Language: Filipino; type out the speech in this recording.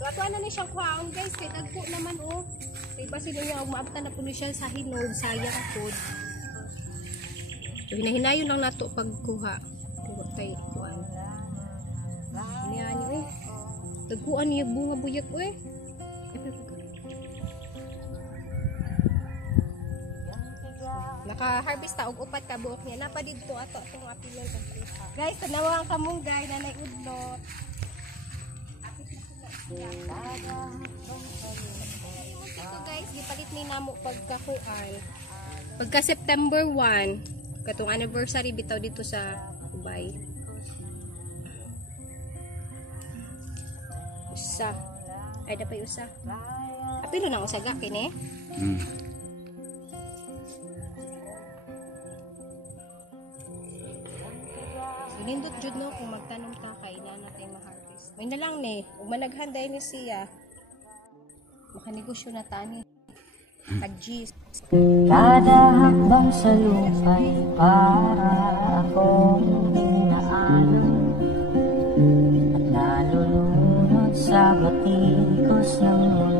So ato na ni siyang kuhaon guys, kay dagko naman oh. Kay basi niya og maabtan na puno siya sa hinog, sayang pod. So hinahinayon lang nato pagkuha. Kuha tay kuan. Niya ni eh. Dagkuan niya bunga buyag eh. Naka-harvest ta og upat ka buok niya. Napa didto ato tong apilon og kuha. Guys, tanawa ang kamunggay na nay udlot. Ito guys, gipalit ni namo pagkakuan. Pagka September 1, katong anniversary bitaw dito sa Ubay. Usa. Ay dapay usa. Apilo nang usaga kini. Nindot jud no kung magtanom ta kay na natay ma-harvest. May na lang ni, ug managhanday ni siya. Makanegosyo na tani. Pag-gis. Kada hakbang sa lupa'y para akong inaalon at nalulunod sa batikos ng mundo.